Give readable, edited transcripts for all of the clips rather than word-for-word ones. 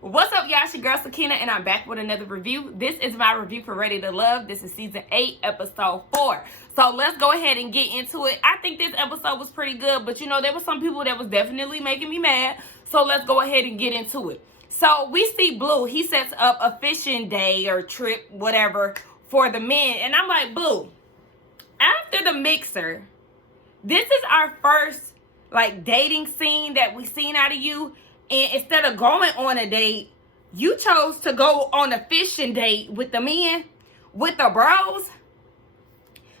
What's up, y'all? It's your girl Sakina, and I'm back with another review. This is my review for Ready to Love. This is season 8, episode 4. So let's go ahead and get into it. I think this episode was pretty good, but there were some people that was definitely making me mad. So let's go ahead and get into it. So we see Blue. He sets up a fishing day or trip, whatever, for the men. And I'm like, Blue, after the mixer, this is our first dating scene that we've seen out of you. And instead of going on a date, you chose to go on a fishing date with the men, with the bros.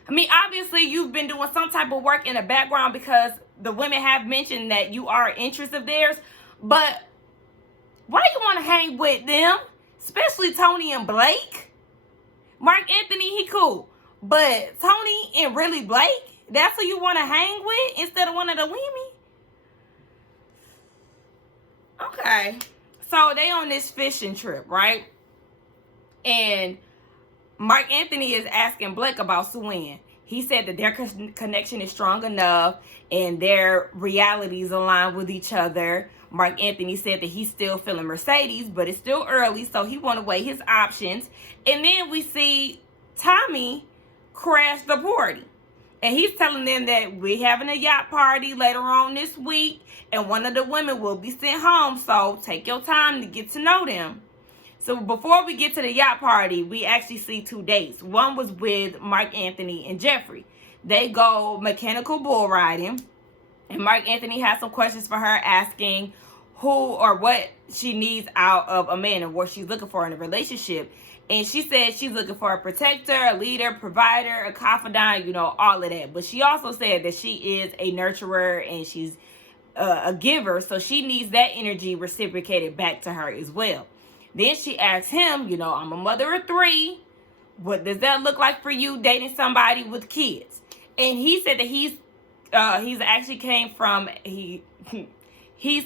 I mean, obviously, you've been doing some type of work in the background because the women have mentioned that you are an interest of theirs. But why do you want to hang with them? Especially Tony and Blake. Mark Anthony, he cool. But Tony and really Blake, that's who you want to hang with instead of one of the women? Okay, so they on this fishing trip, right? And Mark Anthony is asking Blake about Suan. He said that their connection is strong enough and their realities align with each other. Mark Anthony said that he's still feeling Mercedes, but it's still early, so he want to weigh his options. And then we see Tommy crash the party. And he's telling them that we're having a yacht party later on this week, and one of the women will be sent home, so take your time to get to know them. So before we get to the yacht party, we actually see 2 dates. One was with Mark Anthony and Jeffrey. They go mechanical bull riding, and Mark Anthony has some questions for her, asking who or what she needs out of a man and what she's looking for in a relationship. And she said she's looking for a protector, a leader, provider, a confidant, all of that. But she also said that she is a nurturer and she's a giver. So she needs that energy reciprocated back to her as well. Then she asks him, I'm a mother of 3. What does that look like for you dating somebody with kids? And he said that he's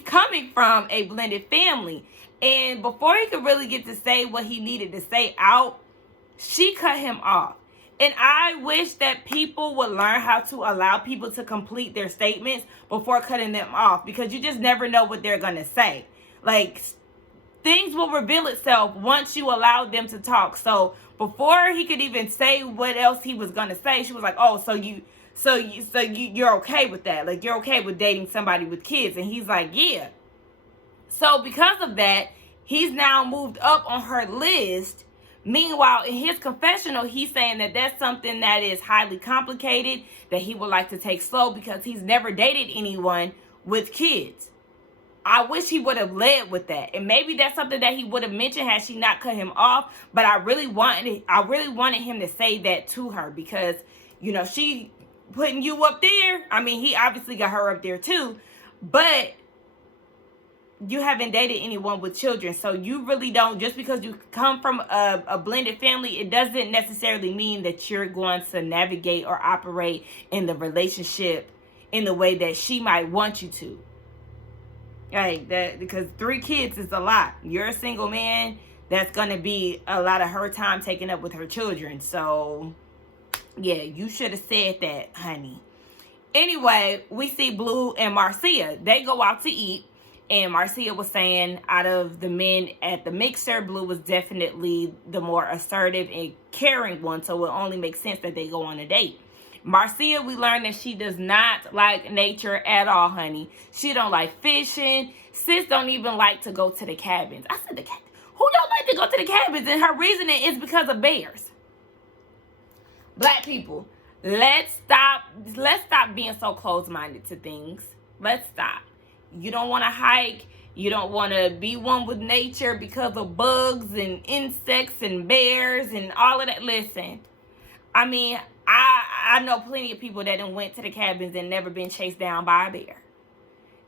coming from a blended family. And before he could really get to say what he needed to say out, she cut him off. And I wish that people would learn how to allow people to complete their statements before cutting them off, because you just never know what they're going to say. Things will reveal itself once you allow them to talk. So before he could even say what else he was going to say, she was like, oh, so you're okay with that? You're okay with dating somebody with kids? And he's like, yeah. So because of that, he's now moved up on her list. Meanwhile, in his confessional, he's saying that that's something that is highly complicated, that he would like to take slow because he's never dated anyone with kids. I wish he would have led with that. And maybe that's something that he would have mentioned had she not cut him off. But I really wanted him to say that to her because, she putting you up there. I mean, he obviously got her up there too. But you haven't dated anyone with children, so you really don't. Just because you come from a blended family, it doesn't necessarily mean that you're going to navigate or operate in the relationship in the way that she might want you to. Because 3 kids is a lot. You're a single man. That's going to be a lot of her time taken up with her children. So, yeah, you should have said that, honey. Anyway, we see Blue and Marcia. They go out to eat. And Marcia was saying out of the men at the mixer, Blue was definitely the more assertive and caring one. So it only makes sense that they go on a date. Marcia, we learned that she does not like nature at all, honey. She don't like fishing. Sis don't even like to go to the cabins. I said, who don't like to go to the cabins? And her reasoning is because of bears. Black people, let's stop being so close-minded to things. Let's stop. You don't want to hike. You don't want to be one with nature because of bugs and insects and bears and all of that. Listen, I mean, I know plenty of people that done went to the cabins and never been chased down by a bear.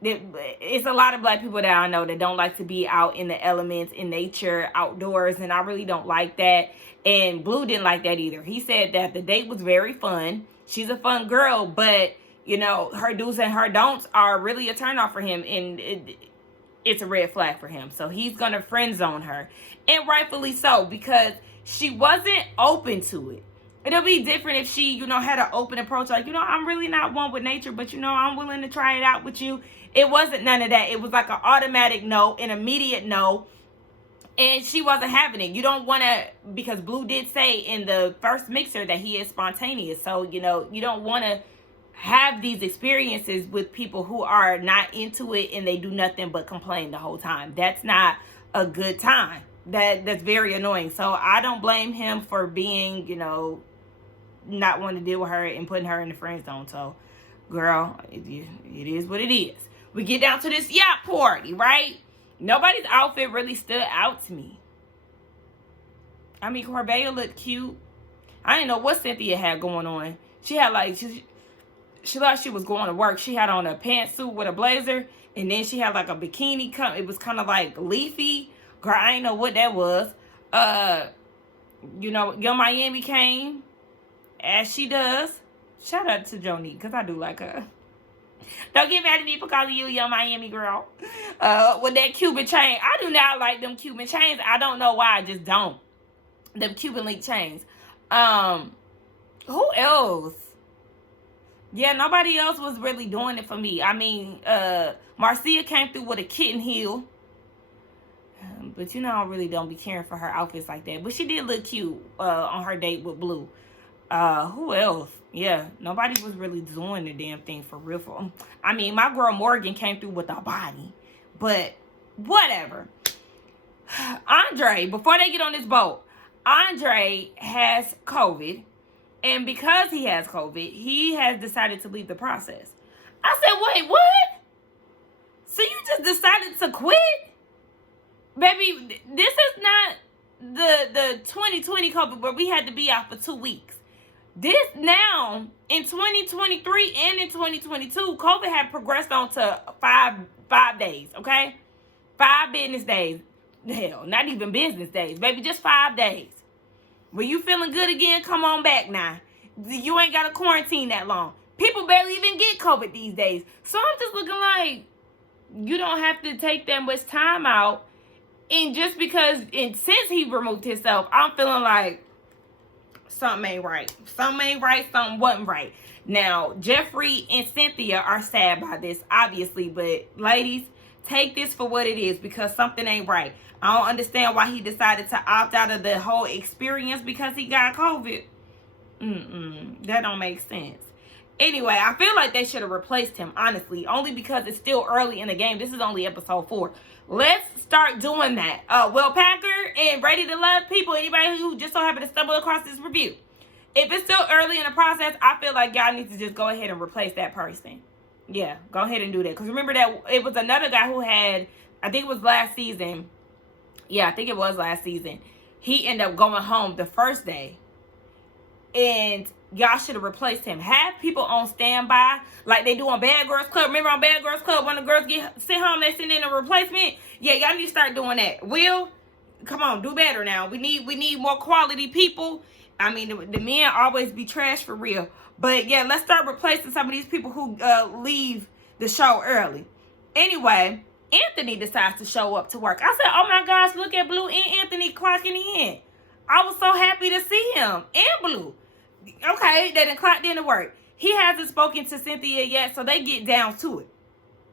It's a lot of black people that I know that don't like to be out in the elements, in nature, outdoors, and I really don't like that. And Blue didn't like that either. He said that the date was very fun. She's a fun girl, but her do's and her don'ts are really a turnoff for him, and it's a red flag for him. So he's gonna friend zone her, and rightfully so, because she wasn't open to it. It'll be different if she, had an open approach, I'm really not one with nature, but I'm willing to try it out with you. It wasn't none of that. It was like an automatic no, an immediate no, And she wasn't having it. You don't want to, because Blue did say in the first mixer that he is spontaneous. So, you know, you don't want to have these experiences with people who are not into it and they do nothing but complain the whole time. That's not a good time. That's very annoying. So I don't blame him for being, you know, not wanting to deal with her and putting her in the friend zone. So, girl, it is what it is. We get down to this yacht party, right? Nobody's outfit really stood out to me. I mean, Corbea looked cute. I didn't know what Cynthia had going on. She had like, she thought she was going to work. She had on a pantsuit with a blazer. And then she had like a bikini. It was kind of like leafy. Girl, I didn't know what that was. You know, Young Miami came, as she does. Shout out to Jonique, because I do like her. Don't get mad at me for calling you Young Miami girl. With that Cuban chain. I do not like them Cuban chains. I don't know why. I just don't. Them Cuban link chains. Who else? Yeah, nobody else was really doing it for me. I mean, Marcia came through with a kitten heel. But you know, I really don't be caring for her outfits like that. But she did look cute on her date with Blue. Who else? Yeah, nobody was really doing the damn thing for real. I mean, my girl Morgan came through with a body. But whatever. Andre, before they get on this boat, Andre has COVID. And because he has COVID, he has decided to leave the process. I said, wait, what? So you just decided to quit? Baby, this is not the 2020 COVID where we had to be out for 2 weeks. This now, in 2023 and in 2022, COVID had progressed on to five days, okay? 5 business days. Hell, not even business days, baby, just 5 days. When you feeling good again, come on back now. You ain't got to quarantine that long. People barely even get COVID these days. So I'm just looking like, you don't have to take that much time out. And just because, and since he removed himself, I'm feeling like something ain't right. Something ain't right, something wasn't right. Now, Jeffrey and Cynthia are sad by this, obviously. But ladies, take this for what it is, because something ain't right. I don't understand why he decided to opt out of the whole experience because he got COVID. That don't make sense. Anyway, I feel like they should have replaced him, honestly. Only because it's still early in the game. This is only episode 4. Let's start doing that. Will Packer and Ready to Love people, anybody who just so happened to stumble across this review. If it's still early in the process, I feel like y'all need to just go ahead and replace that person. Yeah, go ahead and do that. Because remember that it was another guy who had, I think it was last season. Yeah, I think it was last season. He ended up going home the first day. And y'all should have replaced him. Have people on standby like they do on Bad Girls Club. Remember on Bad Girls Club when the girls get sent home, they send in a replacement? Yeah, y'all need to start doing that. Will, come on, do better now. We need more quality people. I mean, the men always be trash for real. But yeah, let's start replacing some of these people who leave the show early. Anyway, Anthony decides to show up to work. I said, oh my gosh, look at Blue and Anthony clocking in. I was so happy to see him and Blue. Okay, they done clocked in to work. He hasn't spoken to Cynthia yet, so they get down to it.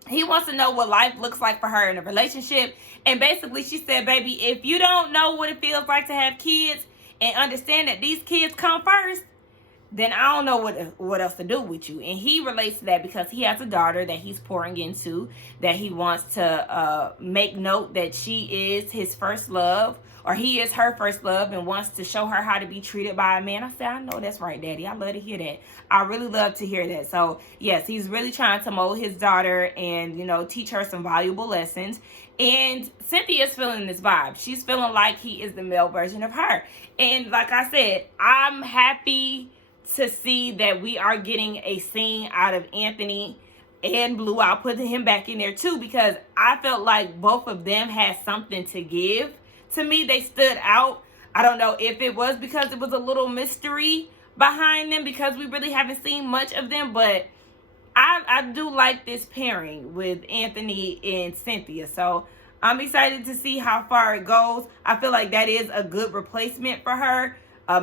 He wants to know what life looks like for her in a relationship. And basically, she said, baby, if you don't know what it feels like to have kids and understand that these kids come first, then I don't know what else to do with you. And he relates to that because he has a daughter that he's pouring into, that he wants to make note that she is his first love, or he is her first love, and wants to show her how to be treated by a man. I said, I know that's right, Daddy. I love to hear that. I really love to hear that. So, yes, he's really trying to mold his daughter and, you know, teach her some valuable lessons. And Cynthia's feeling this vibe. She's feeling like he is the male version of her. And like I said, I'm happy to see that we are getting a scene out of Anthony and Blue. I'll put him back in there too, because I felt like both of them had something to give. To me, they stood out. I don't know if it was because it was a little mystery behind them, because we really haven't seen much of them, but I do like this pairing with Anthony and Cynthia. So I'm excited to see how far it goes. I feel like that is a good replacement for her.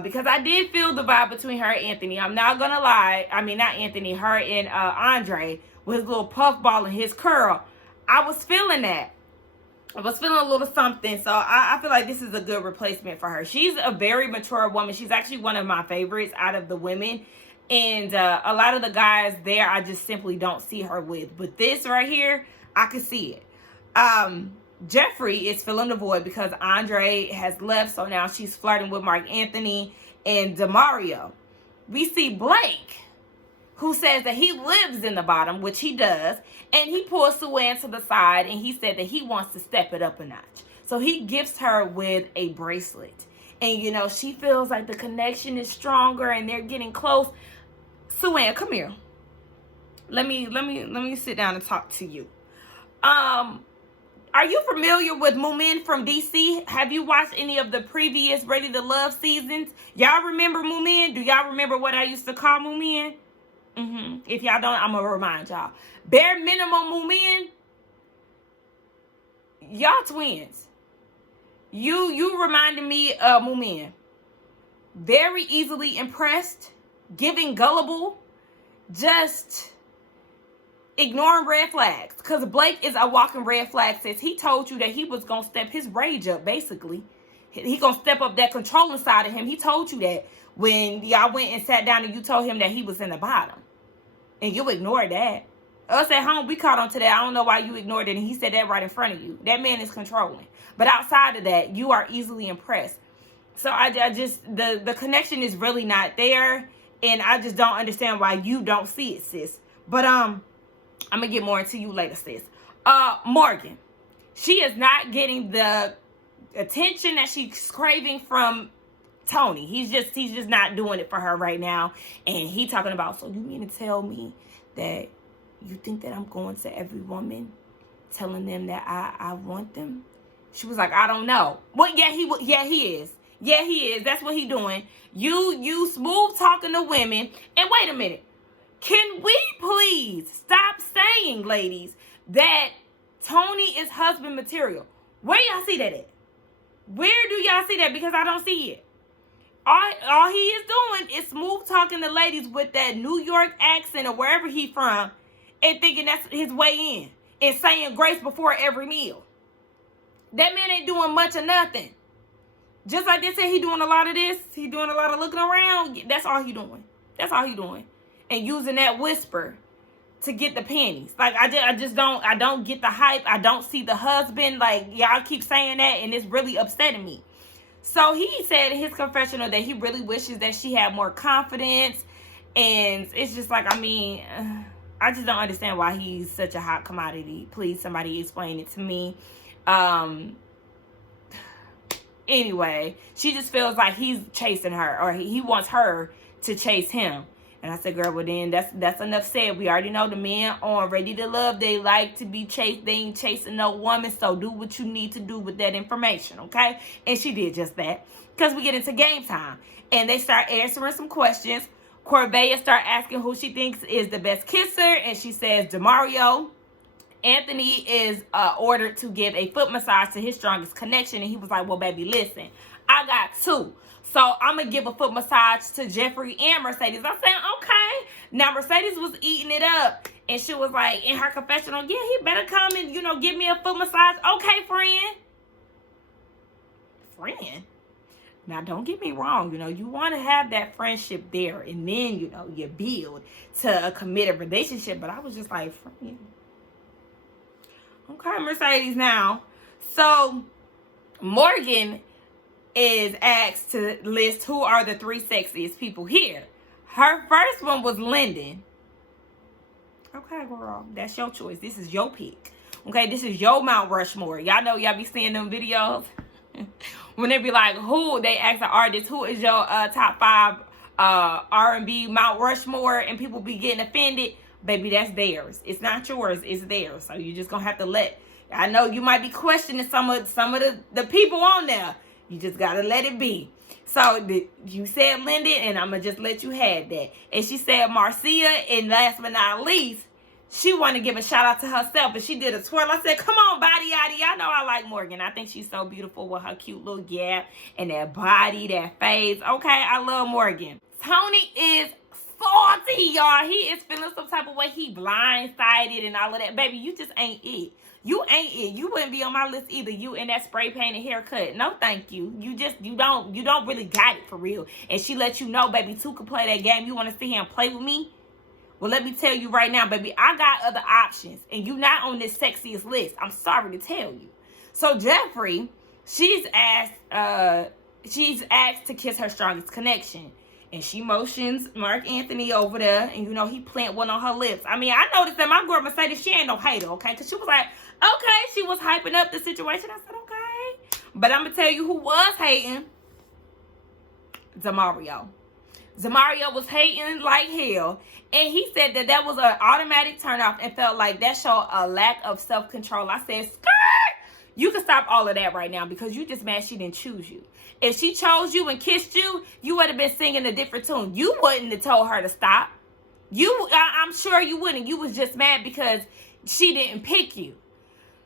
Because I did feel the vibe between her and Anthony. I'm not going to lie. I mean, not Anthony. Her and Andre with his little puffball and his curl. I was feeling that. I was feeling a little something, so I feel like this is a good replacement for her. She's a very mature woman. She's actually one of my favorites out of the women. And a lot of the guys there, I just simply don't see her with. But this right here, I could see it. Jeffrey is filling the void because Andre has left, so now she's flirting with Mark Anthony and Demario. We see Blake, who says that he lives in the bottom, which he does, and he pulls Suanne to the side, and he said that he wants to step it up a notch. So he gifts her with a bracelet. And, you know, she feels like the connection is stronger, and they're getting close. Suanne, come here. Let me sit down and talk to you. Are you familiar with Moomin from DC? Have you watched any of the previous Ready to Love seasons? Y'all remember Moomin? Do y'all remember what I used to call Moomin? If y'all don't, I'm going to remind y'all. Bare minimum Moomin, y'all twins. You reminded me of Moomin. Very easily impressed, giving gullible, just ignoring red flags. Because Blake is a walking red flag. Says he told you that he was going to step his rage up, basically. He going to step up that controlling side of him. He told you that when y'all went and sat down and you told him that he was in the bottom. And you ignored that. Us at home, we caught on to that. I don't know why you ignored it. And he said that right in front of you. That man is controlling. But outside of that, you are easily impressed. So I just, the connection is really not there. And I just don't understand why you don't see it, sis. But I'm going to get more into you later, sis. Morgan. She is not getting the attention that she's craving from Tony. He's just not doing it for her right now. And he talking about, so you mean to tell me that you think that I'm going to every woman telling them that I want them? She was like, I don't know. Well, he is. Yeah, he is. That's what he doing. You smooth talking to women. And wait a minute. Can we please stop saying, ladies, that Tony is husband material? Where y'all see that at? Where do y'all see that? Because I don't see it. All he is doing is smooth talking to ladies with that New York accent or wherever he from and thinking that's his way in and saying grace before every meal. That man ain't doing much of nothing. Just like they said, he doing a lot of this. He doing a lot of looking around. That's all he doing. That's all he doing. And using that whisper to get the pennies. Like, I just don't get the hype. I don't see the husband. Like, y'all keep saying that, and it's really upsetting me. So he said in his confessional that he really wishes that she had more confidence. And it's just like, I mean, I just don't understand why he's such a hot commodity. Please, somebody explain it to me. Anyway, she just feels like he's chasing her, or he wants her to chase him. And I said, girl, well then that's enough said. We already know the men on Ready to Love, they like to be chased. They ain't chasing no woman, so do what you need to do with that information, okay? And she did just that. Because we get into game time. And they start answering some questions. Corvea start asking who she thinks is the best kisser. And she says Demario. Anthony is ordered to give a foot massage to his strongest connection. And he was like, well, baby, listen, I got two. So I'm going to give a foot massage to Jeffrey and Mercedes. I'm saying, okay. Now, Mercedes was eating it up. And she was like, in her confessional, yeah, he better come and, give me a foot massage. Okay, friend. Friend? Now, don't get me wrong. You want to have that friendship there. And then, you build to a committed relationship. But I was just like, friend. Okay, Mercedes now. So, Morgan is asked to list who are the 3 sexiest people here. Her first one was Lyndon. Okay, girl, that's your choice. This is your pick. Okay, this is your Mount Rushmore. Y'all know y'all be seeing them videos when they be like, who, they ask the artist, who is your top 5 R&B Mount Rushmore, and people be getting offended. Baby, that's theirs. It's not yours, it's theirs. So you just gonna have to let, I know you might be questioning some of the people on there. You just got to let it be. So you said Linda, and I'm going to just let you have that. And she said Marcia, and last but not least, she wanted to give a shout out to herself, but she did a twirl. I said, come on, body yaddy. Y'all know I like Morgan. I think she's so beautiful with her cute little gap and that body, that face. Okay, I love Morgan. Tony is salty, y'all. He is feeling some type of way. He blindsided and all of that. Baby, you just ain't it. You ain't it. You wouldn't be on my list either. You in that spray painted haircut. No, thank you. You don't really got it for real. And she let you know, baby, two can play that game. You want to sit here and play with me? Well, let me tell you right now, baby, I got other options. And you not on this sexiest list. I'm sorry to tell you. So Jeffrey, she's asked to kiss her strongest connection. And she motions Mark Anthony over there. And, you know, he plant one on her lips. I mean, I noticed that my girl Mercedes, she ain't no hater, okay? Because she was like, okay. She was hyping up the situation. I said, okay. But I'm going to tell you who was hating. Zamario. Zamario was hating like hell. And he said that was an automatic turnoff and felt like that showed a lack of self-control. I said, skirt! You can stop all of that right now because you just mad she didn't choose you. If she chose you and kissed you, you would have been singing a different tune. You wouldn't have told her to stop. I'm sure you wouldn't. You was just mad because she didn't pick you.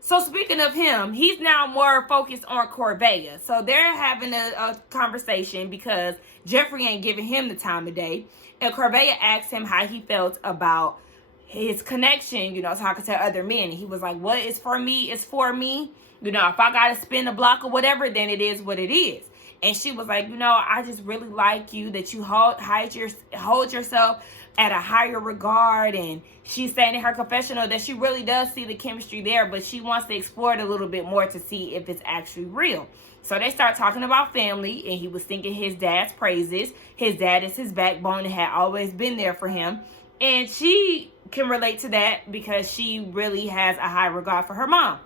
So speaking of him, he's now more focused on Corvea. So they're having a conversation because Jeffrey ain't giving him the time of day. And Corvea asked him how he felt about his connection, you know, talking to other men. And he was like, what is for me is for me. You know, if I got to spin a block or whatever, then it is what it is. And she was like, you know, I just really like you, that you hold yourself at a higher regard. And she's saying in her confessional that she really does see the chemistry there, but she wants to explore it a little bit more to see if it's actually real. So they start talking about family, and he was thinking his dad's praises. His dad is his backbone and had always been there for him. And she can relate to that because she really has a high regard for her mom.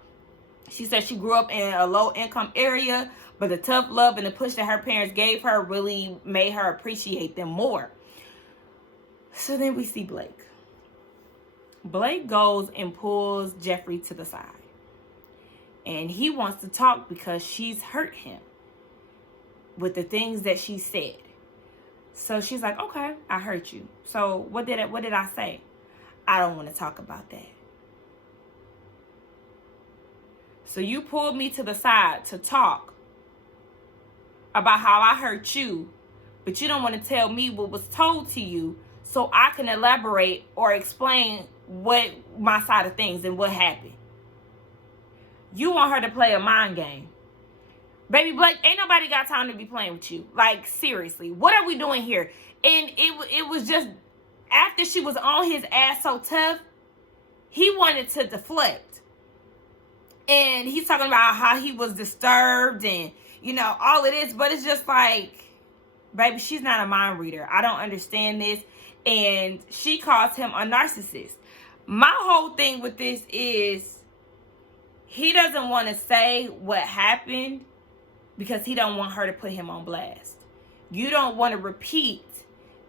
She said she grew up in a low-income area, but the tough love and the push that her parents gave her really made her appreciate them more. So then we see Blake. Blake goes and pulls Jeffrey to the side. And he wants to talk because she's hurt him with the things that she said. So she's like, okay, I hurt you. So what did I say? I don't want to talk about that. So you pulled me to the side to talk about how I hurt you, but you don't want to tell me what was told to you so I can elaborate or explain what my side of things and what happened. You want her to play a mind game. Baby Blake, ain't nobody got time to be playing with you. Like, seriously, what are we doing here? And it was just, after she was on his ass so tough, he wanted to deflect. And he's talking about how he was disturbed and, you know, all of this. But it's just like, baby, she's not a mind reader. I don't understand this. And she calls him a narcissist. My whole thing with this is he doesn't want to say what happened because he don't want her to put him on blast. You don't want to repeat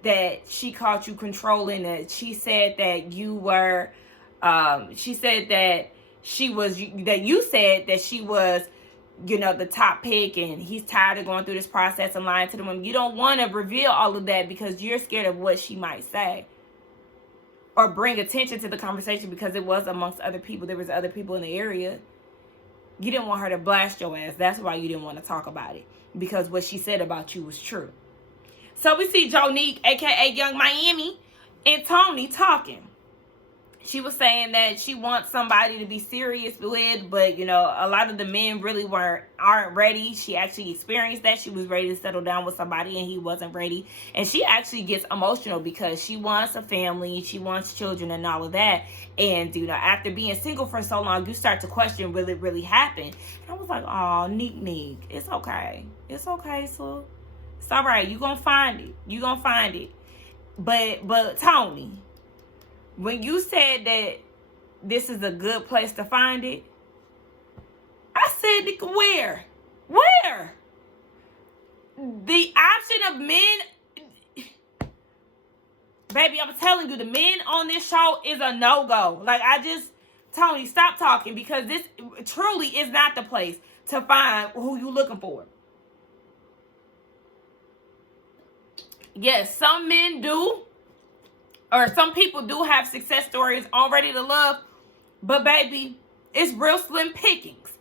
that she caught you controlling, that she said that you were, she said that she was, that you said that she was, you know, the top pick, and he's tired of going through this process and lying to the women. You don't want to reveal all of that because you're scared of what she might say or bring attention to the conversation because it was amongst other people. There was other people in the area. You didn't want her to blast your ass. That's why you didn't want to talk about it, because what she said about you was true. So we see Jonique, aka Young Miami, and Tony talking. She was saying that she wants somebody to be serious with, but, you know, a lot of the men really aren't ready. She actually experienced that. She was ready to settle down with somebody, and he wasn't ready. And she actually gets emotional because she wants a family, she wants children and all of that. And, you know, after being single for so long, you start to question, will it really happen? And I was like, oh, Neek, it's okay. It's okay, so it's all right. You're going to find it. You're going to find it. But Tony, when you said that this is a good place to find it, I said, nigga, where? Where? The option of men, baby, I'm telling you, the men on this show is a no-go. Like, Tony, stop talking, because this truly is not the place to find who you looking for. Yes, some men do. Or some people do have success stories on Ready to Love. But, baby, it's real slim pickings.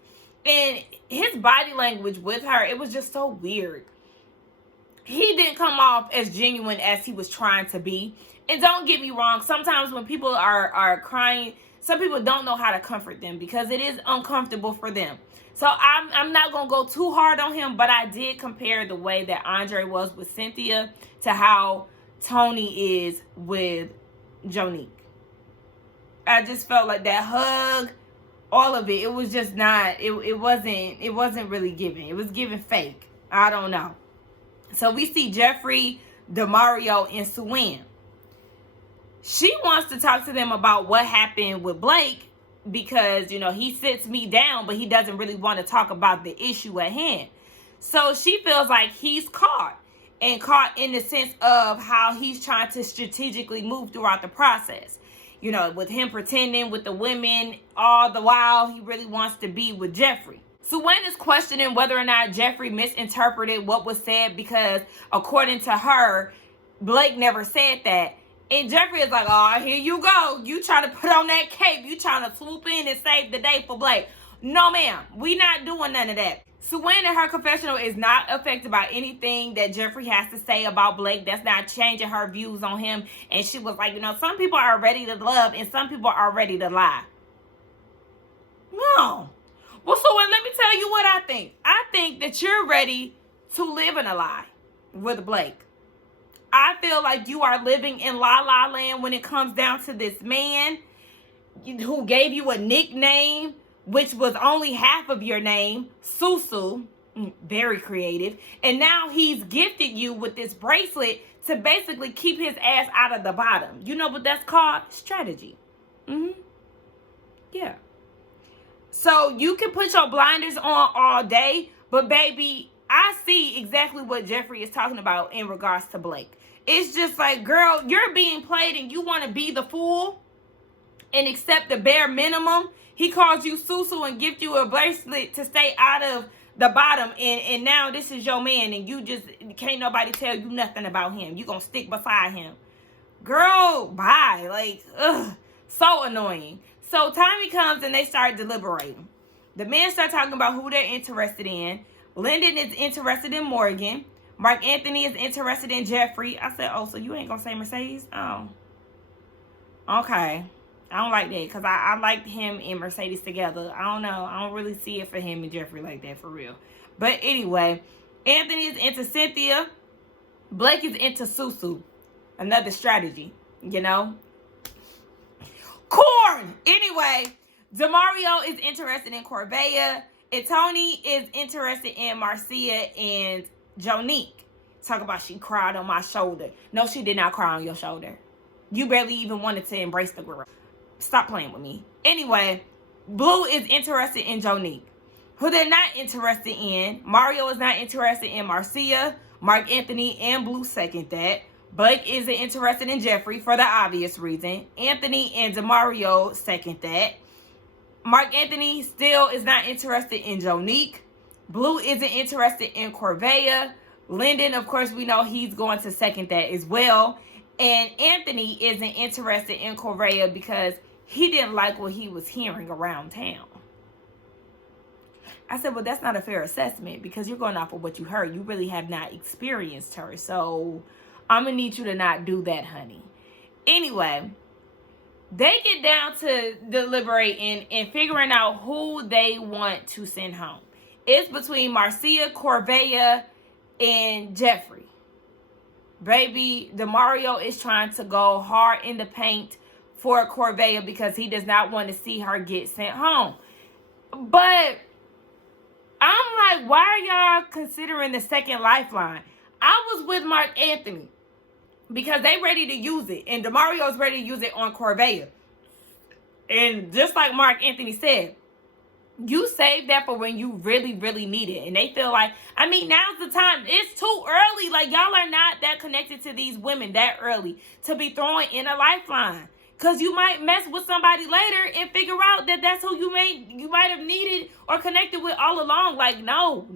And his body language with her, it was just so weird. He didn't come off as genuine as he was trying to be. And don't get me wrong, sometimes when people are crying, some people don't know how to comfort them because it is uncomfortable for them. So I'm not going to go too hard on him, but I did compare the way that Andre was with Cynthia to how Tony is with Jonique. I just felt like that hug, all of it, it was just not, it wasn't really giving. It was giving fake. I don't know. So we see Jeffrey, Demario, and Suann. She wants to talk to them about what happened with Blake because, you know, he sits me down, but he doesn't really want to talk about the issue at hand. So she feels like he's caught, and caught in the sense of how he's trying to strategically move throughout the process. You know, with him pretending with the women, all the while he really wants to be with Jeffrey. Suann is questioning whether or not Jeffrey misinterpreted what was said because, according to her, Blake never said that. And Jeffrey is like, oh, here you go. You trying to put on that cape. You trying to swoop in and save the day for Blake. No, ma'am. We not doing none of that. Suann in her confessional is not affected by anything that Jeffrey has to say about Blake. That's not changing her views on him. And she was like, you know, some people are ready to love and some people are ready to lie. No. Well, Suann, let me tell you what I think. I think that you're ready to live in a lie with Blake. I feel like you are living in La La Land when it comes down to this man who gave you a nickname, which was only half of your name, Susu. Very creative. And now he's gifted you with this bracelet to basically keep his ass out of the bottom. You know what that's called? Strategy. Yeah. So you can put your blinders on all day, but baby, I see exactly what Jeffrey is talking about in regards to Blake. It's just like, girl, you're being played and you want to be the fool and accept the bare minimum. He calls you Susu and gives you a bracelet to stay out of the bottom. And now this is your man and you just can't nobody tell you nothing about him. You're going to stick beside him. Girl, bye. Like, ugh, so annoying. So Tommy comes and they start deliberating. The men start talking about who they're interested in. Lyndon is interested in Morgan. Mark Anthony is interested in Jeffrey. I said, oh, so you ain't going to say Mercedes? Oh. Okay. I don't like that because I liked him and Mercedes together. I don't know. I don't really see it for him and Jeffrey like that for real. But anyway, Anthony is into Cynthia. Blake is into Susu. Another strategy, you know. Corn! Anyway, Demario is interested in Corvea. And Tony is interested in Marcia and Jonique. Talk about she cried on my shoulder. No, she did not cry on your shoulder. You barely even wanted to embrace the girl. Stop playing with me. Anyway, Blue is interested in Jonique. Who they're not interested in. Mario is not interested in Marcia. Mark Anthony and Blue second that. Blake isn't interested in Jeffrey for the obvious reason. Anthony and Demario second that. Mark Anthony still is not interested in Jonique. Blue isn't interested in Corvea. Lyndon, of course, we know he's going to second that as well. And Anthony isn't interested in Corvea because he didn't like what he was hearing around town. I said, well, that's not a fair assessment because you're going off of what you heard. You really have not experienced her. So I'm going to need you to not do that, honey. Anyway, they get down to deliberating and figuring out who they want to send home. It's between Marcia, Corvea, and Jeffrey. Baby, Demario is trying to go hard in the paint for Corvea because he does not want to see her get sent home. But I'm like, why are y'all considering the second lifeline? I was with Mark Anthony because they ready to use it. And Demario's ready to use it on Corvea. And just like Mark Anthony said, you save that for when you really, really need it. And they feel like, I mean, now's the time. It's too early. Like, y'all are not that connected to these women that early to be throwing in a lifeline. Because you might mess with somebody later and figure out that that's who you might have needed or connected with all along. Like, no.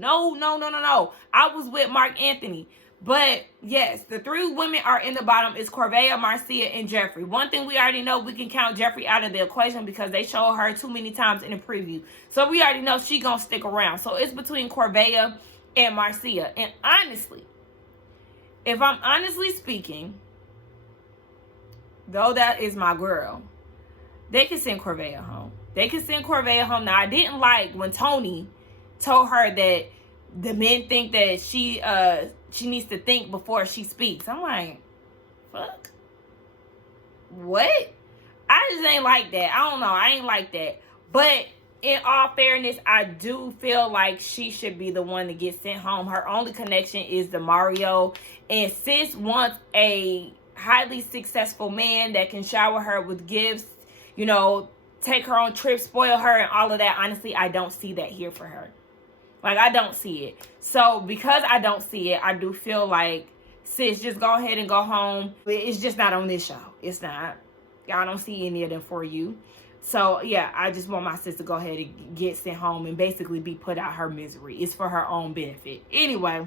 I was with Mark Anthony. But, yes, the three women are in the bottom. It's Corvea, Marcia, and Jeffrey. One thing we already know, we can count Jeffrey out of the equation because they showed her too many times in the preview. So, we already know she gonna stick around. So, it's between Corvea and Marcia. And honestly, if I'm honestly speaking, though that is my girl, they can send Corvea home. They can send Corvea home. Now, I didn't like when Tony told her that the men think that she needs to think before she speaks. I'm like, fuck. What? I just ain't like that. I don't know. I ain't like that. But in all fairness, I do feel like she should be the one to get sent home. Her only connection is the Mario. And sis wants a highly successful man that can shower her with gifts, you know, take her on trips, spoil her, and all of that. Honestly, I don't see that here for her. Like, I don't see it. So, because I don't see it, I do feel like, sis, just go ahead and go home. It's just not on this show. It's not. Y'all don't see any of them for you. So, yeah, I just want my sis to go ahead and get sent home and basically be put out her misery. It's for her own benefit. Anyway,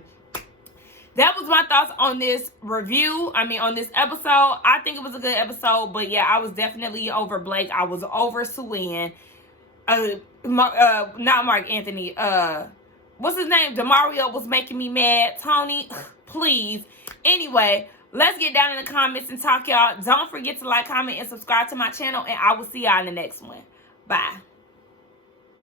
that was my thoughts on this review. On this episode. I think it was a good episode. But, yeah, I was definitely over Blake. I was over Suann. Not Mark Anthony. What's his name? DeMario was making me mad. Tony, please. Anyway, let's get down in the comments and talk, y'all. Don't forget to like, comment, and subscribe to my channel. And I will see y'all in the next one. Bye.